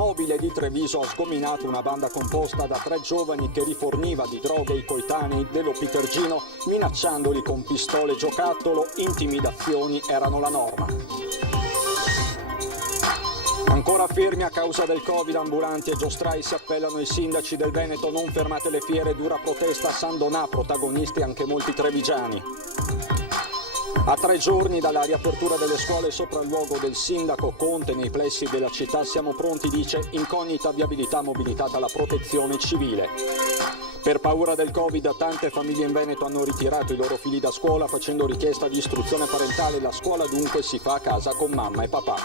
Mobile di Treviso ha sgominato una banda composta da 3 giovani che riforniva di droghe i coetanei dello Pitergino, minacciandoli con pistole giocattolo. Intimidazioni erano la norma. Ancora fermi a causa del Covid, ambulanti e giostrai si appellano ai sindaci del Veneto: non fermate le fiere, dura protesta a San Donà, protagonisti anche molti trevigiani. A 3 giorni dalla riapertura delle scuole, sopralluogo del sindaco Conte nei plessi della città, siamo pronti, dice, incognita, viabilità mobilitata alla protezione civile. Per paura del Covid, tante famiglie in Veneto hanno ritirato i loro figli da scuola facendo richiesta di istruzione parentale. La scuola dunque si fa a casa con mamma e papà.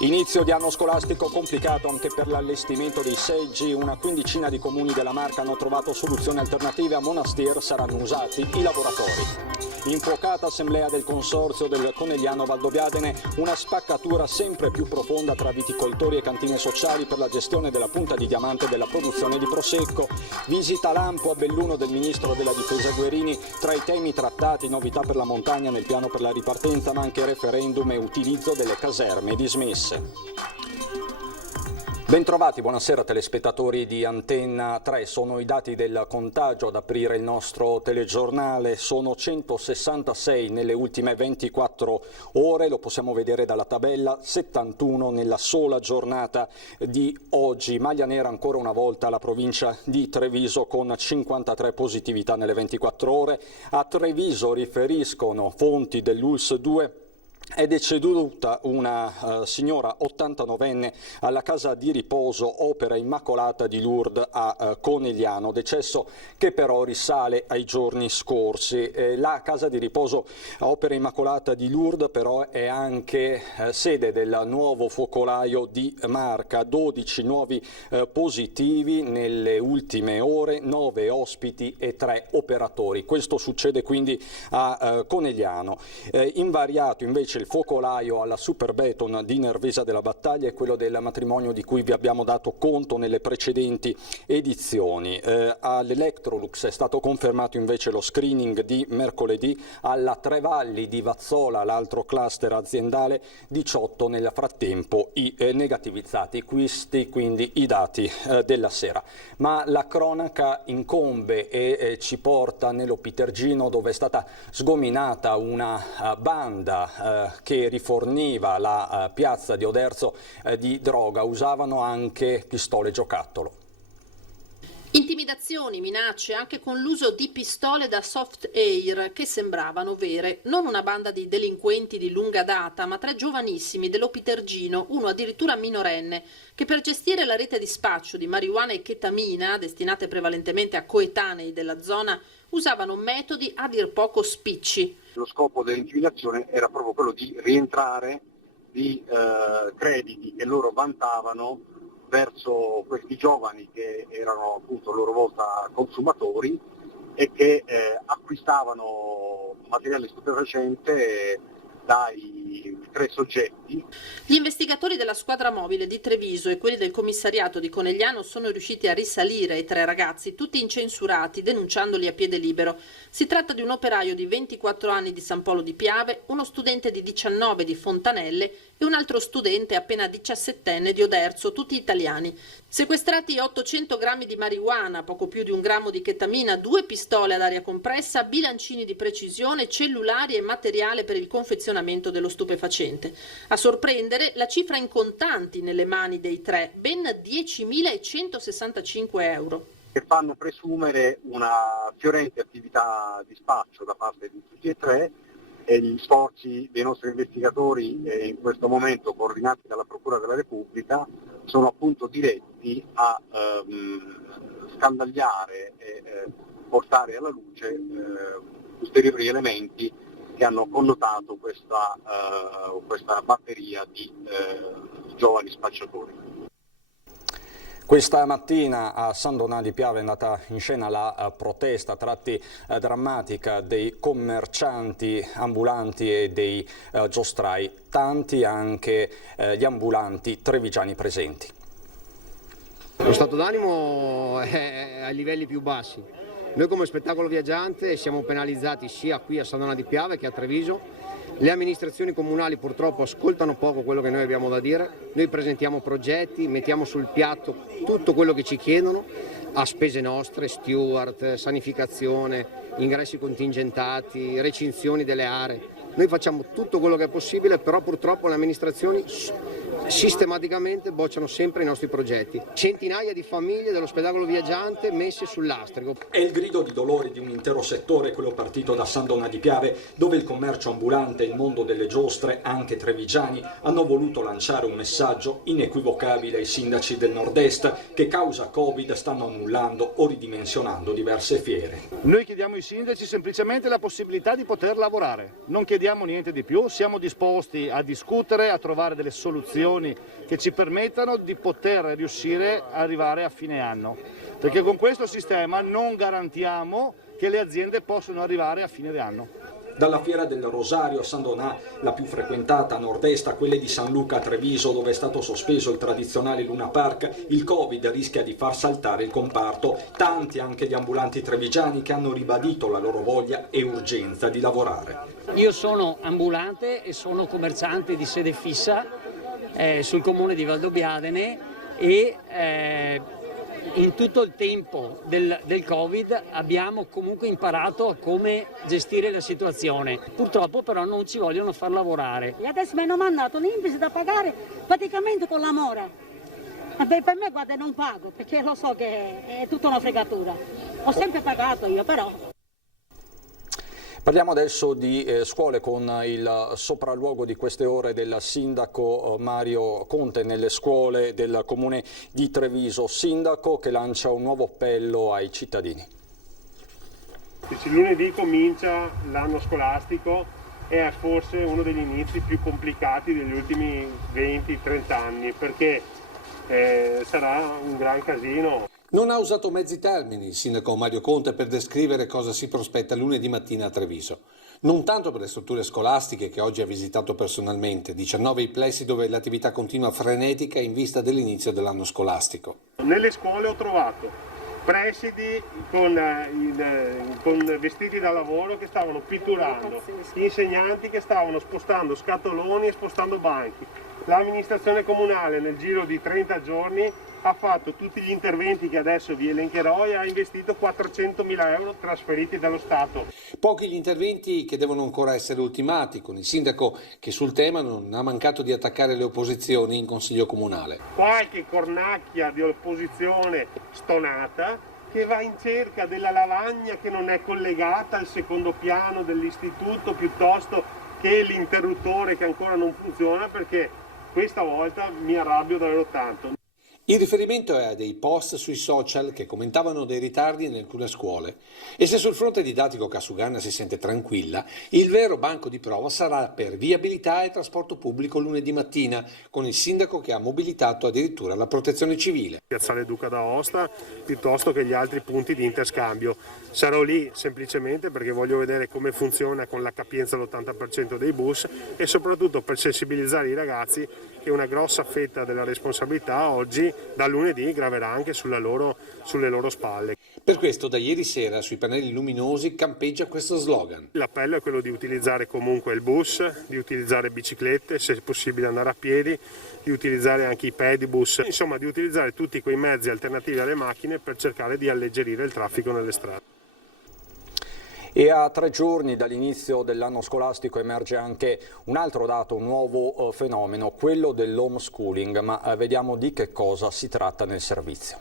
Inizio di anno scolastico complicato anche per l'allestimento dei seggi. Una quindicina di comuni della Marca hanno trovato soluzioni alternative. A Monastir saranno usati i lavoratori. Infuocata assemblea del consorzio del Conegliano Valdobbiadene, una spaccatura sempre più profonda tra viticoltori e cantine sociali per la gestione della punta di diamante della produzione di Prosecco. Visita lampo a Belluno del ministro della difesa Guerini. Tra i temi trattati, novità per la montagna nel piano per la ripartenza, ma anche referendum e utilizzo delle caserme dismesse. Bentrovati, buonasera telespettatori di Antenna 3. Sono i dati del contagio ad aprire il nostro telegiornale. Sono 166 nelle ultime 24 ore, lo possiamo vedere dalla tabella, 71 nella sola giornata di oggi. Maglia nera ancora una volta la provincia di Treviso con 53 positività nelle 24 ore. A Treviso, riferiscono fonti dell'ULS 2, è deceduta una signora 89enne alla casa di riposo Opera Immacolata di Lourdes a Conegliano, decesso che però risale ai giorni scorsi. La casa di riposo Opera Immacolata di Lourdes però è anche sede del nuovo focolaio di Marca. 12 nuovi positivi nelle ultime ore, 9 ospiti e 3 operatori. Questo succede quindi a Conegliano. Invariato invece il focolaio alla Superbeton di Nervesa della Battaglia è quello del matrimonio di cui vi abbiamo dato conto nelle precedenti edizioni. All'Electrolux è stato confermato invece lo screening di mercoledì. Alla Trevalli di Vazzola, l'altro cluster aziendale, 18 nel frattempo i negativizzati. Questi quindi i dati della sera. Ma la cronaca incombe e ci porta nello Pitergino, dove è stata sgominata una banda che riforniva la piazza di Oderzo di droga. Usavano anche pistole giocattolo. Intimidazioni, minacce, anche con l'uso di pistole da soft air che sembravano vere. Non una banda di delinquenti di lunga data, ma 3 giovanissimi dello Pitergino, uno addirittura minorenne, che per gestire la rete di spaccio di marijuana e chetamina, destinate prevalentemente a coetanei della zona, usavano metodi a dir poco spicci. Lo scopo dell'intimidazione era proprio quello di rientrare di crediti che loro vantavano verso questi giovani che erano appunto a loro volta consumatori e che acquistavano materiale stupefacente dai 3 soggetti. Gli investigatori della squadra mobile di Treviso e quelli del commissariato di Conegliano sono riusciti a risalire ai 3 ragazzi, tutti incensurati, denunciandoli a piede libero. Si tratta di un operaio di 24 anni di San Polo di Piave, uno studente di 19 di Fontanelle e un altro studente appena 17enne di Oderzo, tutti italiani. Sequestrati 800 grammi di marijuana, poco più di 1 grammo di chetamina, 2 pistole ad aria compressa, bilancini di precisione, cellulari e materiale per il confezionamento dello stupefacente. A sorprendere la cifra in contanti nelle mani dei 3, ben 10.165 euro. Che fanno presumere una fiorente attività di spaccio da parte di tutti e 3, e gli sforzi dei nostri investigatori, in questo momento coordinati dalla Procura della Repubblica, sono appunto diretti a scandagliare e portare alla luce ulteriori elementi che hanno connotato questa batteria di giovani spacciatori. Questa mattina a San Donà di Piave è andata in scena la protesta a tratti drammatica dei commercianti ambulanti e dei giostrai, tanti anche gli ambulanti trevigiani presenti. Lo stato d'animo è ai livelli più bassi. Noi come spettacolo viaggiante siamo penalizzati sia qui a San Donà di Piave che a Treviso Le amministrazioni comunali purtroppo ascoltano poco quello che noi abbiamo da dire, noi presentiamo progetti, mettiamo sul piatto tutto quello che ci chiedono a spese nostre, steward, sanificazione, ingressi contingentati, recinzioni delle aree. Noi facciamo tutto quello che è possibile, però purtroppo le amministrazioni sistematicamente bocciano sempre i nostri progetti. Centinaia di famiglie dello spettacolo viaggiante messe sul lastrico. È il grido di dolore di un intero settore, quello partito da San Donà di Piave, dove il commercio ambulante e il mondo delle giostre, anche trevigiani, hanno voluto lanciare un messaggio inequivocabile ai sindaci del nord-est che causa Covid stanno annullando o ridimensionando diverse fiere. Noi chiediamo ai sindaci semplicemente la possibilità di poter lavorare, non chiediamo niente di più, siamo disposti a discutere, a trovare delle soluzioni che ci permettano di poter riuscire ad arrivare a fine anno, perché con questo sistema non garantiamo che le aziende possano arrivare a fine anno. Dalla fiera del Rosario a San Donà, la più frequentata a nord-est, a quelle di San Luca a Treviso, dove è stato sospeso il tradizionale Luna Park, il Covid rischia di far saltare il comparto. Tanti anche gli ambulanti trevigiani che hanno ribadito la loro voglia e urgenza di lavorare. Io sono ambulante e sono commerciante di sede fissa sul comune di Valdobbiadene e in tutto il tempo del Covid abbiamo comunque imparato a come gestire la situazione. Purtroppo però non ci vogliono far lavorare. E adesso mi hanno mandato l'INPS da pagare praticamente con l'amore. Per me guarda non pago perché lo so che è tutta una fregatura. Ho sempre pagato io però. Parliamo adesso di scuole con il sopralluogo di queste ore del sindaco Mario Conte nelle scuole del comune di Treviso, sindaco che lancia un nuovo appello ai cittadini. Lunedì comincia l'anno scolastico e è forse uno degli inizi più complicati degli ultimi 20-30 anni perché sarà un gran casino. Non ha usato mezzi termini il sindaco Mario Conte per descrivere cosa si prospetta lunedì mattina a Treviso. Non tanto per le strutture scolastiche che oggi ha visitato personalmente, 19 i plessi dove l'attività continua frenetica in vista dell'inizio dell'anno scolastico. Nelle scuole ho trovato presidi con vestiti da lavoro che stavano pitturando, insegnanti che stavano spostando scatoloni e spostando banchi. L'amministrazione comunale nel giro di 30 giorni ha fatto tutti gli interventi che adesso vi elencherò e ha investito 400.000 euro trasferiti dallo Stato. Pochi gli interventi che devono ancora essere ultimati, con il sindaco che sul tema non ha mancato di attaccare le opposizioni in Consiglio Comunale. Qualche cornacchia di opposizione stonata che va in cerca della lavagna che non è collegata al secondo piano dell'istituto piuttosto che l'interruttore che ancora non funziona, perché questa volta mi arrabbio davvero tanto. Il riferimento è a dei post sui social che commentavano dei ritardi in alcune scuole. E se sul fronte didattico Casugana si sente tranquilla, il vero banco di prova sarà per viabilità e trasporto pubblico lunedì mattina, con il sindaco che ha mobilitato addirittura la protezione civile. Piazzale Duca d'Aosta piuttosto che gli altri punti di interscambio. Sarò lì semplicemente perché voglio vedere come funziona con la capienza all'80% dei bus e soprattutto per sensibilizzare i ragazzi che una grossa fetta della responsabilità oggi, da lunedì, graverà anche sulle loro spalle. Per questo da ieri sera sui pannelli luminosi campeggia questo slogan. L'appello è quello di utilizzare comunque il bus, di utilizzare biciclette, se è possibile andare a piedi, di utilizzare anche i pedibus, insomma di utilizzare tutti quei mezzi alternativi alle macchine per cercare di alleggerire il traffico nelle strade. E a 3 giorni dall'inizio dell'anno scolastico emerge anche un altro dato, un nuovo fenomeno, quello dell'homeschooling, ma vediamo di che cosa si tratta nel servizio.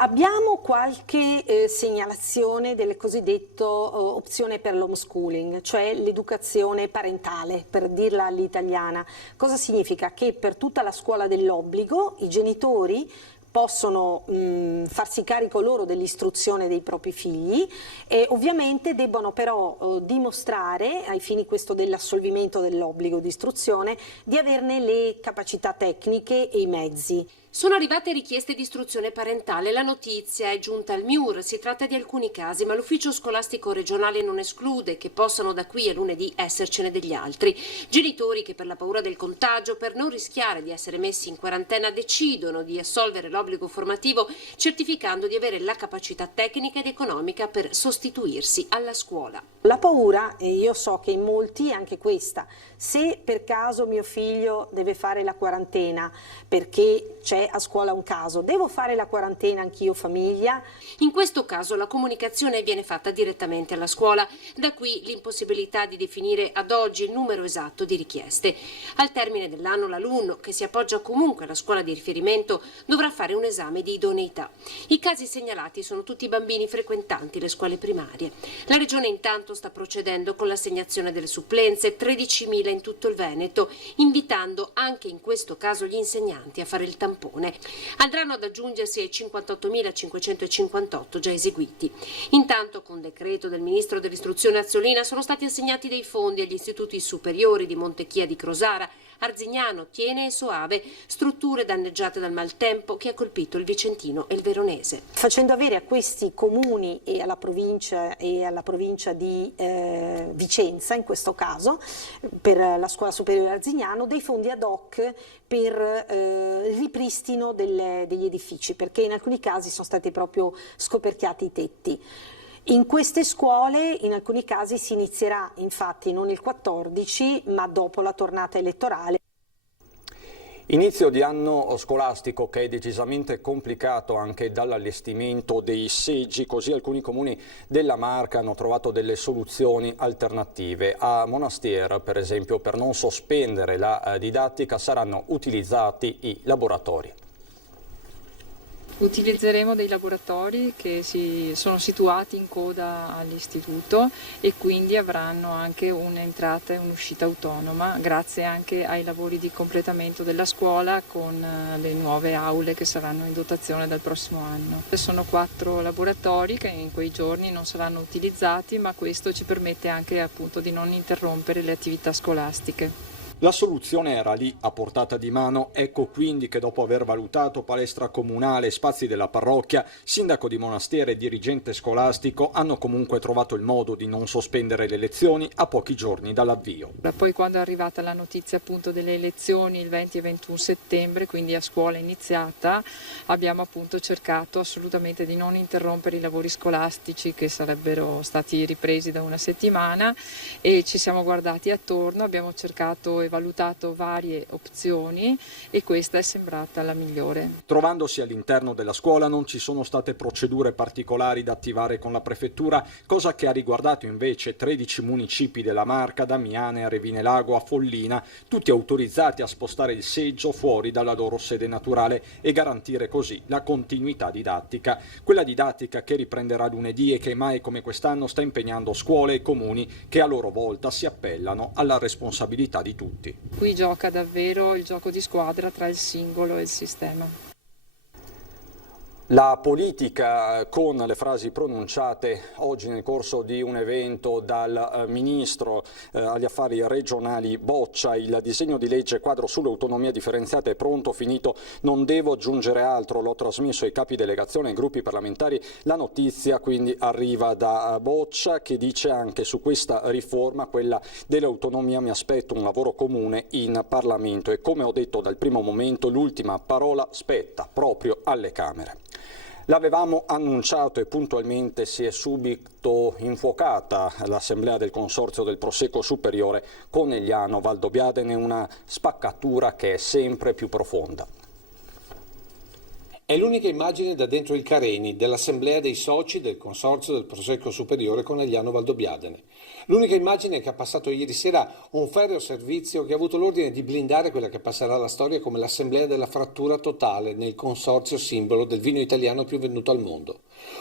Abbiamo qualche segnalazione delle cosiddette opzione per l'homeschooling, cioè l'educazione parentale, per dirla all'italiana. Cosa significa? Che per tutta la scuola dell'obbligo i genitori possono farsi carico loro dell'istruzione dei propri figli e ovviamente debbono però dimostrare, ai fini questo dell'assolvimento dell'obbligo di istruzione, di averne le capacità tecniche e i mezzi. Sono arrivate richieste di istruzione parentale, la notizia è giunta al MIUR, si tratta di alcuni casi, ma l'ufficio scolastico regionale non esclude che possano da qui a lunedì essercene degli altri. Genitori che per la paura del contagio, per non rischiare di essere messi in quarantena, decidono di assolvere l'obbligo formativo certificando di avere la capacità tecnica ed economica per sostituirsi alla scuola. La paura, e io so che in molti è anche questa, se per caso mio figlio deve fare la quarantena perché c'è a scuola un caso, devo fare la quarantena anch'io famiglia? In questo caso la comunicazione viene fatta direttamente alla scuola, da qui l'impossibilità di definire ad oggi il numero esatto di richieste. Al termine dell'anno l'alunno, che si appoggia comunque alla scuola di riferimento, dovrà fare un esame di idoneità. I casi segnalati sono tutti bambini frequentanti le scuole primarie. La Regione intanto sta procedendo con l'assegnazione delle supplenze, 13.000 in tutto il Veneto, invitando anche in questo caso gli insegnanti a fare il tampone. Andranno ad aggiungersi ai 58.558 già eseguiti. Intanto, con decreto del Ministro dell'Istruzione Azzolina, sono stati assegnati dei fondi agli istituti superiori di Montechia di Crosara, Arzignano, Tiene e Soave, strutture danneggiate dal maltempo che ha colpito il Vicentino e il Veronese. Facendo avere a questi comuni e alla provincia di Vicenza, in questo caso, per la scuola superiore Arzignano, dei fondi ad hoc per il ripristino degli edifici, perché in alcuni casi sono stati proprio scoperchiati i tetti. In queste scuole in alcuni casi si inizierà infatti non il 14 ma dopo la tornata elettorale. Inizio di anno scolastico che è decisamente complicato anche dall'allestimento dei seggi, così alcuni comuni della Marca hanno trovato delle soluzioni alternative. A Monastier, per esempio, per non sospendere la didattica saranno utilizzati i laboratori. Utilizzeremo dei laboratori che sono situati in coda all'istituto e quindi avranno anche un'entrata e un'uscita autonoma, grazie anche ai lavori di completamento della scuola con le nuove aule che saranno in dotazione dal prossimo anno. Sono 4 laboratori che in quei giorni non saranno utilizzati, ma questo ci permette anche appunto di non interrompere le attività scolastiche. La soluzione era lì, a portata di mano, ecco quindi che dopo aver valutato palestra comunale, spazi della parrocchia, sindaco di Monastiere e dirigente scolastico hanno comunque trovato il modo di non sospendere le lezioni a pochi giorni dall'avvio. Poi quando è arrivata la notizia appunto delle elezioni il 20 e 21 settembre, quindi a scuola iniziata, abbiamo appunto cercato assolutamente di non interrompere i lavori scolastici che sarebbero stati ripresi da una settimana e ci siamo guardati attorno, abbiamo cercato e valutato varie opzioni e questa è sembrata la migliore. Trovandosi all'interno della scuola non ci sono state procedure particolari da attivare con la prefettura, cosa che ha riguardato invece 13 municipi della Marca, da Miane a Revinelago a Follina, tutti autorizzati a spostare il seggio fuori dalla loro sede naturale e garantire così la continuità didattica. Quella didattica che riprenderà lunedì e che mai come quest'anno sta impegnando scuole e comuni che a loro volta si appellano alla responsabilità di tutti. Qui gioca davvero il gioco di squadra tra il singolo e il sistema. La politica, con le frasi pronunciate oggi nel corso di un evento dal Ministro agli affari regionali Boccia, il disegno di legge quadro sull'autonomia differenziata è pronto, finito, non devo aggiungere altro, l'ho trasmesso ai capi delegazione e ai gruppi parlamentari, la notizia quindi arriva da Boccia che dice anche su questa riforma, quella dell'autonomia, mi aspetto un lavoro comune in Parlamento e come ho detto dal primo momento l'ultima parola spetta proprio alle Camere. L'avevamo annunciato e puntualmente si è subito infuocata l'assemblea del Consorzio del Prosecco Superiore Conegliano Valdobbiadene, una spaccatura che è sempre più profonda. È l'unica immagine da dentro il Careni dell'assemblea dei soci del Consorzio del Prosecco Superiore Conegliano Valdobbiadene. L'unica immagine che ha passato ieri sera un ferreo servizio che ha avuto l'ordine di blindare quella che passerà alla storia come l'assemblea della frattura totale nel consorzio simbolo del vino italiano più venduto al mondo.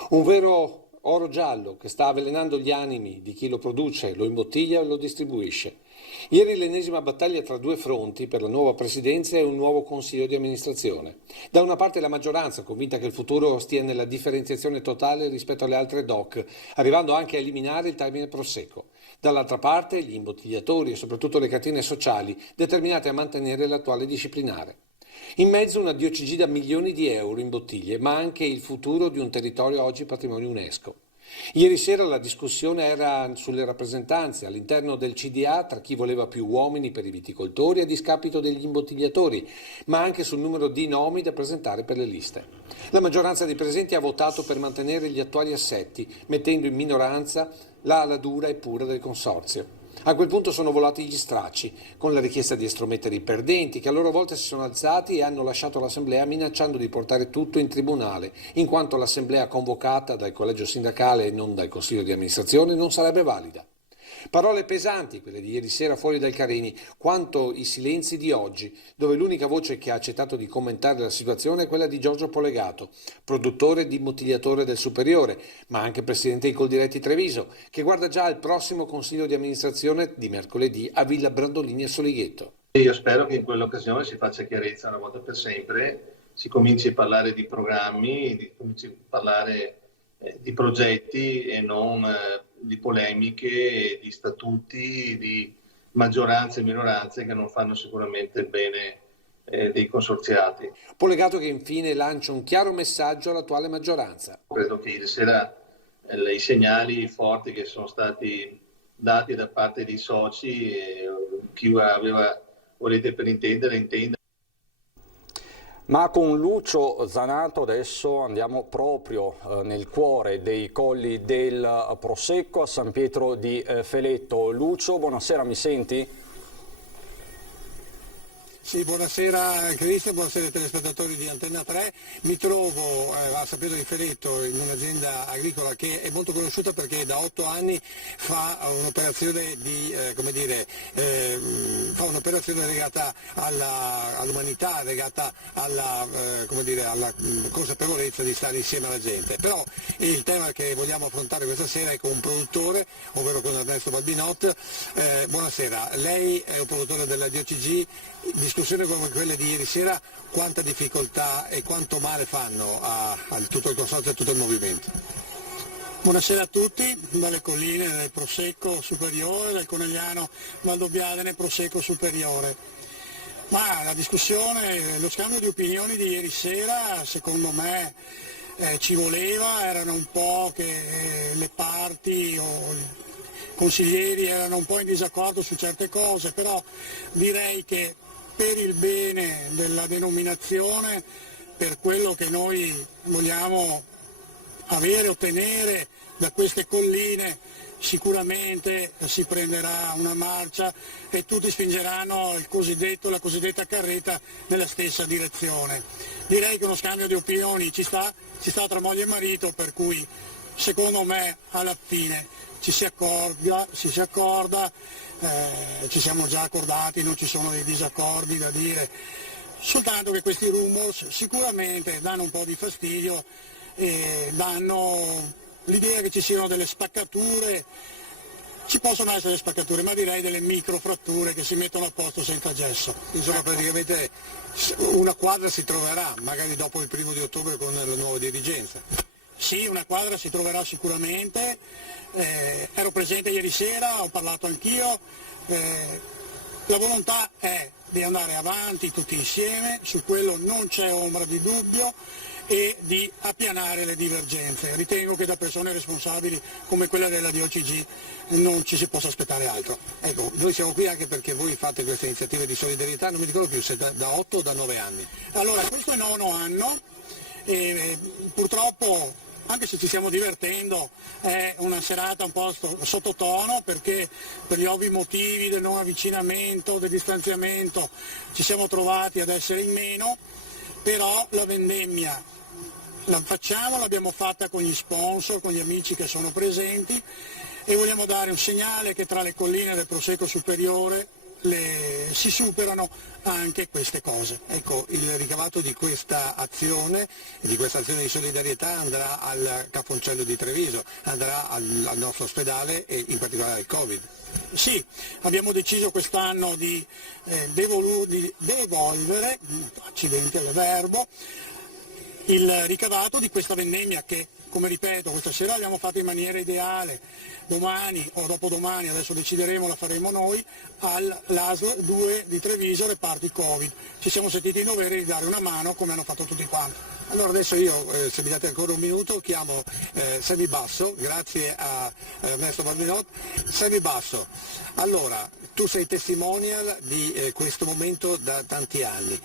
Un vero oro giallo che sta avvelenando gli animi di chi lo produce, lo imbottiglia e lo distribuisce. Ieri l'ennesima battaglia tra due fronti per la nuova presidenza e un nuovo consiglio di amministrazione. Da una parte la maggioranza, convinta che il futuro stia nella differenziazione totale rispetto alle altre DOC, arrivando anche a eliminare il termine prosecco. Dall'altra parte gli imbottigliatori e soprattutto le catene sociali, determinate a mantenere l'attuale disciplinare. In mezzo una DOCG da milioni di euro in bottiglie, ma anche il futuro di un territorio oggi patrimonio UNESCO. Ieri sera la discussione era sulle rappresentanze all'interno del CDA tra chi voleva più uomini per i viticoltori a discapito degli imbottigliatori, ma anche sul numero di nomi da presentare per le liste. La maggioranza dei presenti ha votato per mantenere gli attuali assetti, mettendo in minoranza l'ala dura e pura del consorzio. A quel punto sono volati gli stracci, con la richiesta di estromettere i perdenti, che a loro volta si sono alzati e hanno lasciato l'assemblea minacciando di portare tutto in tribunale, in quanto l'assemblea convocata dal collegio sindacale e non dal consiglio di amministrazione non sarebbe valida. Parole pesanti, quelle di ieri sera fuori dal Carini, quanto i silenzi di oggi, dove l'unica voce che ha accettato di commentare la situazione è quella di Giorgio Polegato, produttore di Imbottigliatore del Superiore, ma anche presidente di Coldiretti Treviso, che guarda già al prossimo consiglio di amministrazione di mercoledì a Villa Brandolini a Solighetto. Io spero che in quell'occasione si faccia chiarezza una volta per sempre, si cominci a parlare di programmi, si cominci a parlare di progetti e non di polemiche, di statuti, di maggioranze e minoranze che non fanno sicuramente il bene dei consorziati. Polegato che infine lancia un chiaro messaggio all'attuale maggioranza. Credo che ieri sera i segnali forti che sono stati dati da parte dei soci, chi aveva volete per intendere, intenda. Ma con Lucio Zanato adesso andiamo proprio nel cuore dei colli del Prosecco a San Pietro di Feletto. Lucio, buonasera, mi senti? Sì, buonasera Cristian, buonasera ai telespettatori di Antenna 3. Mi trovo a San Pietro di Feletto in un'azienda agricola che è molto conosciuta perché da 8 anni fa un'operazione fa un'operazione legata all'umanità, legata alla consapevolezza di stare insieme alla gente. Però il tema che vogliamo affrontare questa sera è con un produttore, ovvero con Ernesto Balbinot. Buonasera, lei è un produttore della DOCG. Discussioni come quelle di ieri sera, quanta difficoltà e quanto male fanno a tutto il consorzio e a tutto il movimento? Buonasera a tutti, dalle colline del Prosecco Superiore, del Conegliano Valdobbiadene Prosecco Superiore. Ma la discussione, lo scambio di opinioni di ieri sera, secondo me ci voleva, erano un po' che le parti o i consiglieri erano un po' in disaccordo su certe cose, però direi che per il bene della denominazione, per quello che noi vogliamo avere, ottenere da queste colline, sicuramente si prenderà una marcia e tutti spingeranno la cosiddetta carretta nella stessa direzione. Direi che uno scambio di opinioni ci sta tra moglie e marito, per cui secondo me alla fine ci si accorda, ci siamo già accordati, non ci sono dei disaccordi da dire, soltanto che questi rumors sicuramente danno un po' di fastidio e danno l'idea che ci siano delle spaccature. Ci possono essere spaccature, ma direi delle microfratture che si mettono a posto senza gesso. Insomma, praticamente una quadra si troverà, magari dopo il 1° di ottobre con la nuova dirigenza. Sì, una quadra si troverà sicuramente, ero presente ieri sera, ho parlato anch'io, la volontà è di andare avanti tutti insieme, su quello non c'è ombra di dubbio, e di appianare le divergenze. Ritengo che da persone responsabili come quella della DOCG non ci si possa aspettare altro. Ecco, noi siamo qui anche perché voi fate queste iniziative di solidarietà, non mi ricordo più se da 8 o da 9 anni. Allora, questo è il 9° anno e purtroppo, anche se ci stiamo divertendo, è una serata un po' sottotono perché per gli ovvi motivi del non avvicinamento, del distanziamento, ci siamo trovati ad essere in meno, però la vendemmia la facciamo, l'abbiamo fatta con gli sponsor, con gli amici che sono presenti e vogliamo dare un segnale che tra le colline del Prosecco Superiore si superano anche queste cose. Ecco, il ricavato di questa azione di solidarietà andrà al Caponcello di Treviso, andrà al nostro ospedale e in particolare al Covid. Sì, abbiamo deciso quest'anno di devolvere, accidenti al verbo, il ricavato di questa vendemmia che come ripeto, questa sera l'abbiamo fatta in maniera ideale, domani o dopodomani, adesso decideremo, la faremo noi, all'ASL 2 di Treviso, reparti Covid. Ci siamo sentiti in dovere di dare una mano come hanno fatto tutti quanti. Allora adesso io, se mi date ancora un minuto, chiamo Semi Basso, grazie a Ernesto Balbinot. Semi Basso, allora tu sei testimonial di questo momento da tanti anni.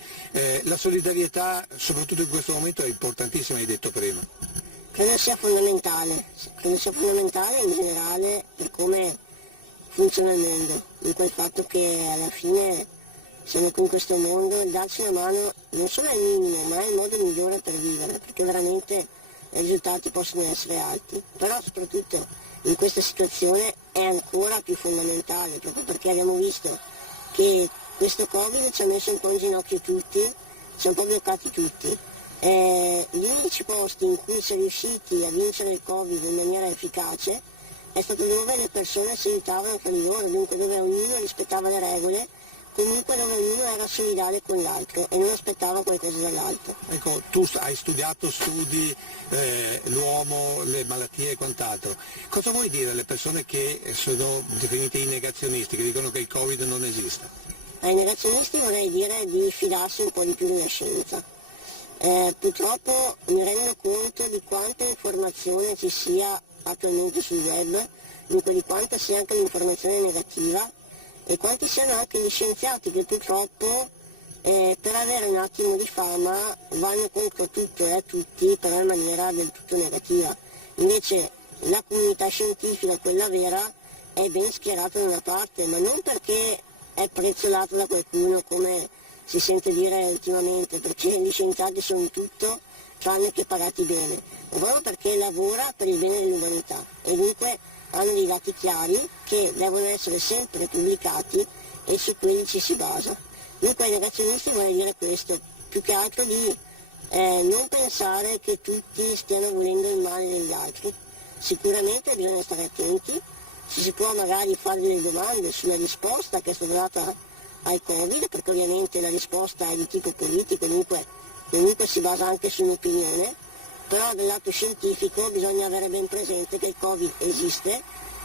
La solidarietà, soprattutto in questo momento, è importantissima, hai detto prima. Credo sia fondamentale in generale per come funziona il mondo, in quel fatto che alla fine siamo qui in questo mondo e darci una mano non solo è il minimo, ma è il modo migliore per vivere, perché veramente i risultati possono essere alti, però soprattutto in questa situazione è ancora più fondamentale, proprio perché abbiamo visto che questo Covid ci ha messo un po' in ginocchio tutti, ci ha un po' bloccati tutti. Gli unici posti in cui si è riusciti a vincere il Covid in maniera efficace è stato dove le persone si aiutavano tra di loro, dunque dove ognuno rispettava le regole, comunque dove ognuno era solidale con l'altro e non aspettava qualcosa dall'altro. Ecco, tu hai studiato, studi l'uomo, le malattie e quant'altro. Cosa vuoi dire alle persone che sono definite i negazionisti, che dicono che il Covid non esista? Ai negazionisti vorrei dire di fidarsi un po' di più della scienza. Purtroppo mi rendo conto di quanta informazione ci sia attualmente sul web, dunque di quanta sia anche l'informazione negativa e quanti siano anche gli scienziati che purtroppo per avere un attimo di fama vanno contro tutto e a tutti, però in maniera del tutto negativa. Invece la comunità scientifica, quella vera, è ben schierata da una parte, ma non perché è prezzolata da qualcuno come si sente dire ultimamente, perché gli scienziati sono tutto tranne che pagati bene, ma proprio perché lavora per il bene dell'umanità e dunque hanno dei dati chiari che devono essere sempre pubblicati e su quelli ci si basa. Dunque ai negazionisti vorrei dire questo, più che altro di non pensare che tutti stiano volendo il male degli altri. Sicuramente bisogna stare attenti, ci si può magari fare delle domande sulla risposta che è stata data al Covid, perché ovviamente la risposta è di tipo politico, comunque si basa anche su un'opinione, però dal lato scientifico bisogna avere ben presente che il Covid esiste,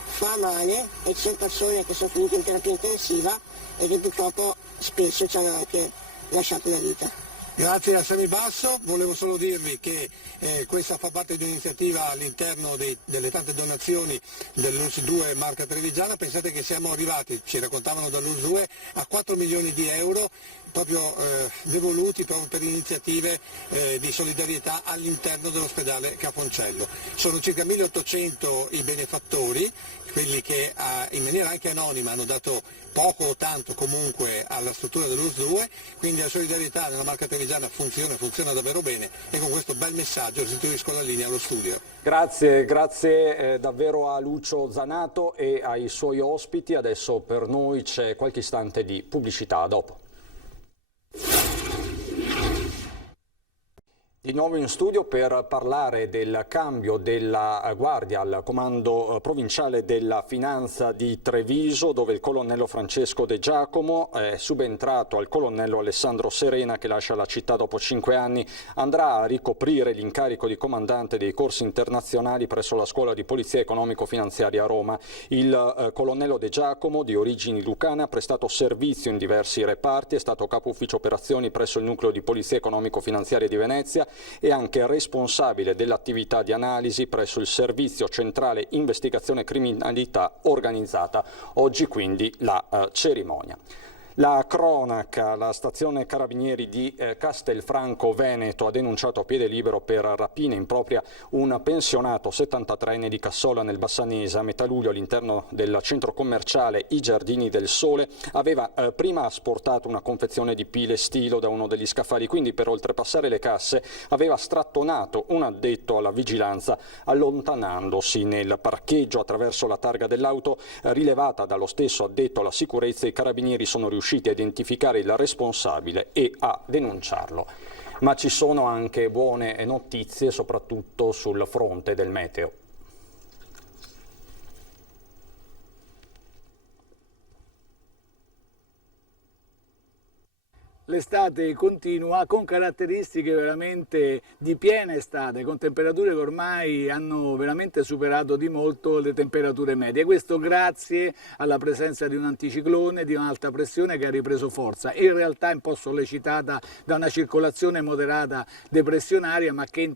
fa male e ci sono persone che sono finite in terapia intensiva e che purtroppo spesso ci hanno anche lasciato la vita. Grazie a Semi Basso, volevo solo dirvi che questa fa parte di un'iniziativa all'interno delle tante donazioni dell'US 2 Marca Trevigiana. Pensate che siamo arrivati, ci raccontavano dall'US 2, a 4 milioni di euro proprio devoluti proprio per iniziative di solidarietà all'interno dell'ospedale Caponcello. Sono circa 1800 i benefattori, quelli che in maniera anche anonima hanno dato poco o tanto comunque alla struttura dell'US 2, quindi la solidarietà nella Marca Trevigiana funziona davvero bene e con questo bel messaggio restituisco la linea allo studio. Grazie davvero a Lucio Zanato e ai suoi ospiti. Adesso per noi c'è qualche istante di pubblicità, a dopo. Di nuovo in studio per parlare del cambio della guardia al comando provinciale della finanza di Treviso, dove il colonnello Francesco De Giacomo è subentrato al colonnello Alessandro Serena, che lascia la città dopo 5 anni, andrà a ricoprire l'incarico di comandante dei corsi internazionali presso la scuola di polizia economico-finanziaria a Roma. Il colonnello De Giacomo, di origini lucane, ha prestato servizio in diversi reparti, è stato capo ufficio operazioni presso il nucleo di polizia economico-finanziaria di Venezia e anche responsabile dell'attività di analisi presso il Servizio Centrale Investigazione Criminalità Organizzata. Oggi quindi la cerimonia. La cronaca, la stazione Carabinieri di Castelfranco Veneto ha denunciato a piede libero per rapina impropria un pensionato 73enne di Cassola nel Bassanese. A metà luglio all'interno del centro commerciale I Giardini del Sole aveva prima asportato una confezione di pile stilo da uno degli scaffali, quindi per oltrepassare le casse aveva strattonato un addetto alla vigilanza allontanandosi. Nel parcheggio attraverso la targa dell'auto rilevata dallo stesso addetto alla sicurezza, i carabinieri sono riusciti a identificare il responsabile e a denunciarlo. Ma ci sono anche buone notizie, soprattutto sul fronte del meteo. l'estate continua con caratteristiche veramente di piena estate, con temperature che ormai hanno veramente superato di molto le temperature medie. Questo grazie alla presenza di un anticiclone, di un'alta pressione che ha ripreso forza e in realtà è un po' sollecitata da una circolazione moderata depressionaria, ma che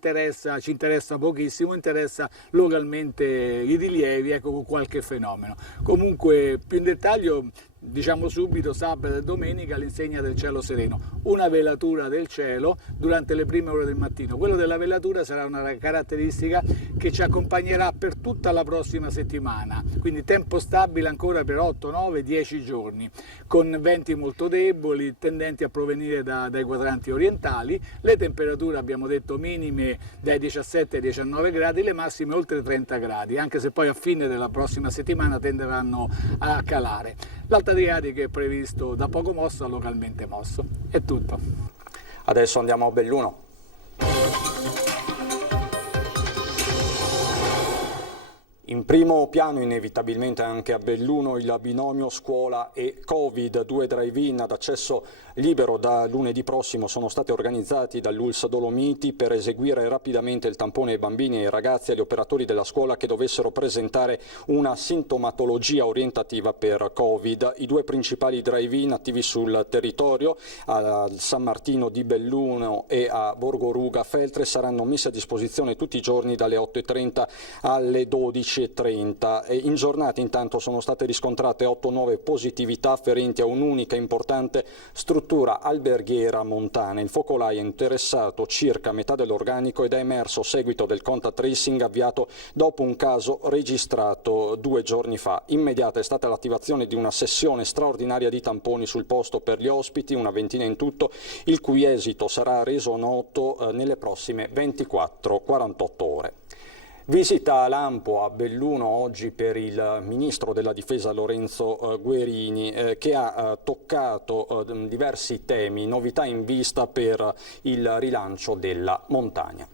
ci interessa pochissimo, interessa localmente i rilievi, ecco, con qualche fenomeno. Comunque più in dettaglio diciamo subito, sabato e domenica all'insegna del cielo sereno, una velatura del cielo durante le prime ore del mattino. Quello della velatura sarà una caratteristica che ci accompagnerà per tutta la prossima settimana, quindi tempo stabile ancora per 8, 9, 10 giorni, con venti molto deboli, tendenti a provenire dai quadranti orientali. Le temperature abbiamo detto minime dai 17 ai 19 gradi, le massime oltre 30 gradi, anche se poi a fine della prossima settimana tenderanno a calare. L'Alta Adriatica è previsto da poco mosso a localmente mosso. È tutto. Adesso andiamo a Belluno. In primo piano inevitabilmente anche a Belluno il binomio scuola e Covid. 2 drive-in ad accesso libero da lunedì prossimo sono stati organizzati dall'ULSS Dolomiti per eseguire rapidamente il tampone ai bambini e ai ragazzi e agli operatori della scuola che dovessero presentare una sintomatologia orientativa per Covid. I 2 principali drive-in attivi sul territorio, a San Martino di Belluno e a Borgoruga Feltre, saranno messi a disposizione tutti i giorni dalle 8:30 alle 12:30. E in giornata intanto sono state riscontrate 8 nuove positività afferenti a un'unica importante struttura alberghiera montana. Il focolaio ha interessato circa metà dell'organico ed è emerso a seguito del contact tracing avviato dopo un caso registrato 2 giorni fa. Immediata è stata l'attivazione di una sessione straordinaria di tamponi sul posto per gli ospiti, una ventina in tutto, il cui esito sarà reso noto nelle prossime 24-48 ore. Visita a Lampo a Belluno oggi per il Ministro della Difesa Lorenzo Guerini che ha toccato diversi temi, novità in vista per il rilancio della montagna.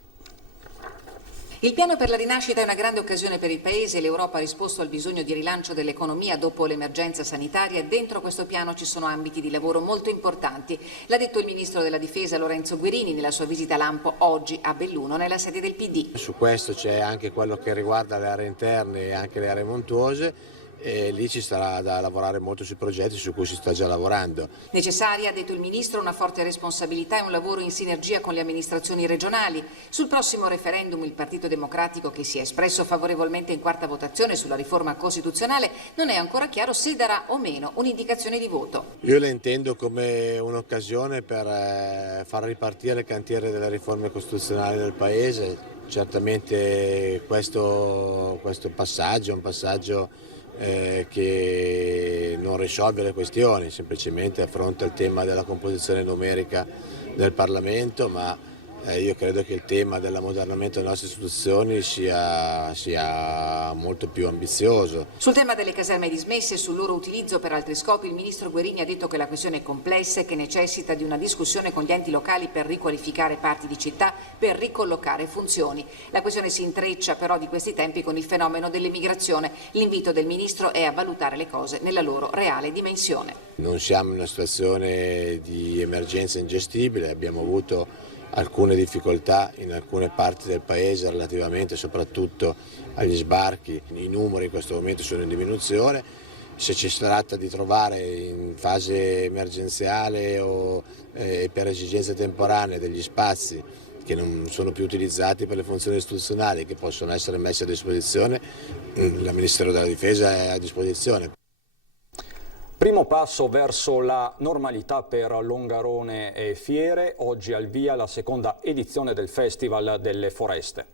Il piano per la rinascita è una grande occasione per il Paese e l'Europa ha risposto al bisogno di rilancio dell'economia dopo l'emergenza sanitaria e dentro questo piano ci sono ambiti di lavoro molto importanti. L'ha detto il Ministro della Difesa Lorenzo Guerini nella sua visita a Lampo oggi a Belluno nella sede del PD. Su questo c'è anche quello che riguarda le aree interne e anche le aree montuose. E lì ci sarà da lavorare molto sui progetti su cui si sta già lavorando. Necessaria, ha detto il Ministro, una forte responsabilità e un lavoro in sinergia con le amministrazioni regionali. Sul prossimo referendum il Partito Democratico, che si è espresso favorevolmente in quarta votazione sulla riforma costituzionale, non è ancora chiaro se darà o meno un'indicazione di voto. Io le intendo come un'occasione per far ripartire il cantiere delle riforme costituzionali del Paese. Certamente questo passaggio è un passaggio che non risolve le questioni, semplicemente affronta il tema della composizione numerica del Parlamento, ma io credo che il tema dell'ammodernamento delle nostre istituzioni sia molto più ambizioso. Sul tema delle caserme dismesse e sul loro utilizzo per altri scopi, il Ministro Guerini ha detto che la questione è complessa e che necessita di una discussione con gli enti locali per riqualificare parti di città, per ricollocare funzioni. La questione si intreccia però di questi tempi con il fenomeno dell'emigrazione. L'invito del Ministro è a valutare le cose nella loro reale dimensione. Non siamo in una situazione di emergenza ingestibile, abbiamo avuto alcune difficoltà in alcune parti del Paese relativamente soprattutto agli sbarchi. I numeri in questo momento sono in diminuzione. Se ci si tratta di trovare in fase emergenziale o per esigenze temporanee degli spazi che non sono più utilizzati per le funzioni istituzionali che possono essere messi a disposizione, il Ministero della Difesa è a disposizione. Primo passo verso la normalità per Longarone e Fiere, oggi al via la seconda edizione del Festival delle Foreste.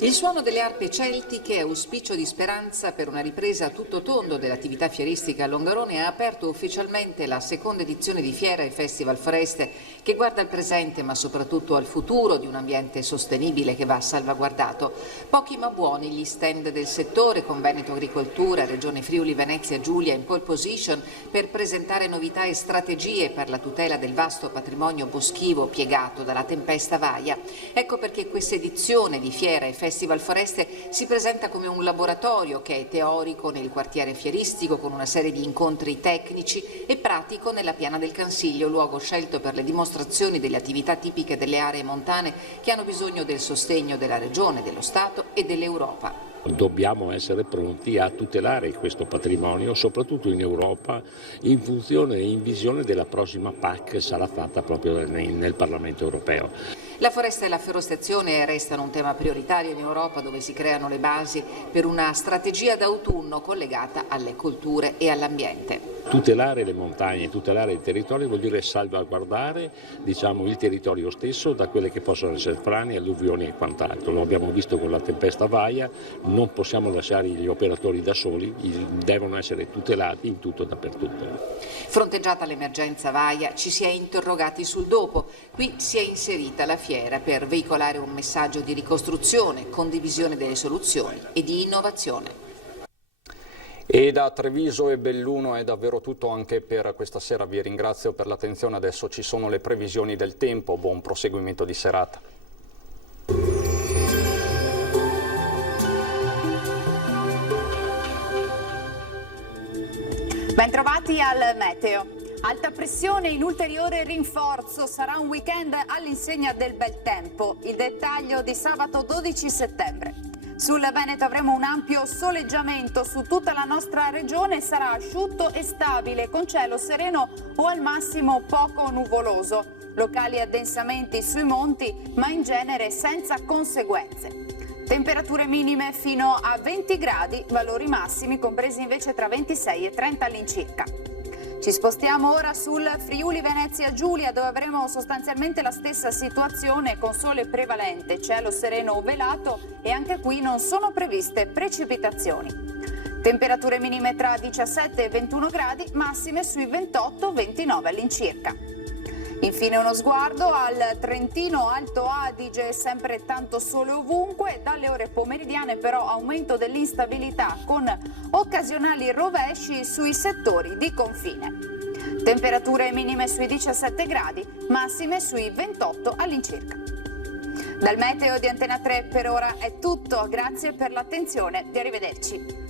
Il suono delle arpe celtiche, auspicio di speranza per una ripresa a tutto tondo dell'attività fieristica a Longarone, ha aperto ufficialmente la seconda edizione di Fiera e Festival Foreste, che guarda al presente ma soprattutto al futuro di un ambiente sostenibile che va salvaguardato. Pochi ma buoni gli stand del settore, con Veneto Agricoltura, Regione Friuli Venezia Giulia in pole position per presentare novità e strategie per la tutela del vasto patrimonio boschivo piegato dalla tempesta Vaia. Ecco perché questa edizione di Fiera e Festival Festival Foreste si presenta come un laboratorio che è teorico nel quartiere fieristico con una serie di incontri tecnici e pratico nella Piana del Cansiglio, luogo scelto per le dimostrazioni delle attività tipiche delle aree montane che hanno bisogno del sostegno della Regione, dello Stato e dell'Europa. Dobbiamo essere pronti a tutelare questo patrimonio, soprattutto in Europa, in funzione e in visione della prossima PAC che sarà fatta proprio nel Parlamento europeo. La foresta e la forestazione restano un tema prioritario in Europa, dove si creano le basi per una strategia d'autunno collegata alle colture e all'ambiente. Tutelare le montagne, tutelare i territori vuol dire salvaguardare il territorio stesso da quelle che possono essere frane, alluvioni e quant'altro. Lo abbiamo visto con la tempesta Vaia, non possiamo lasciare gli operatori da soli, devono essere tutelati in tutto e dappertutto. Fronteggiata l'emergenza Vaia, ci si è interrogati sul dopo. Qui si è inserita la fiera per veicolare un messaggio di ricostruzione, condivisione delle soluzioni e di innovazione. E da Treviso e Belluno è davvero tutto anche per questa sera. Vi ringrazio per l'attenzione. Adesso ci sono le previsioni del tempo. Buon proseguimento di serata. Bentrovati al meteo. Alta pressione in ulteriore rinforzo, sarà un weekend all'insegna del bel tempo. Il dettaglio di sabato 12 settembre. Sul Veneto avremo un ampio soleggiamento su tutta la nostra regione, sarà asciutto e stabile con cielo sereno o al massimo poco nuvoloso. Locali addensamenti sui monti, ma in genere senza conseguenze. Temperature minime fino a 20 gradi, valori massimi compresi invece tra 26 e 30 all'incirca. Ci spostiamo ora sul Friuli Venezia Giulia, dove avremo sostanzialmente la stessa situazione con sole prevalente, cielo sereno o velato e anche qui non sono previste precipitazioni. Temperature minime tra 17 e 21 gradi, massime sui 28-29 all'incirca. Infine uno sguardo al Trentino Alto Adige, sempre tanto sole ovunque, dalle ore pomeridiane però aumento dell'instabilità con occasionali rovesci sui settori di confine. Temperature minime sui 17 gradi, massime sui 28 all'incirca. Dal meteo di Antena 3 per ora è tutto, grazie per l'attenzione e arrivederci.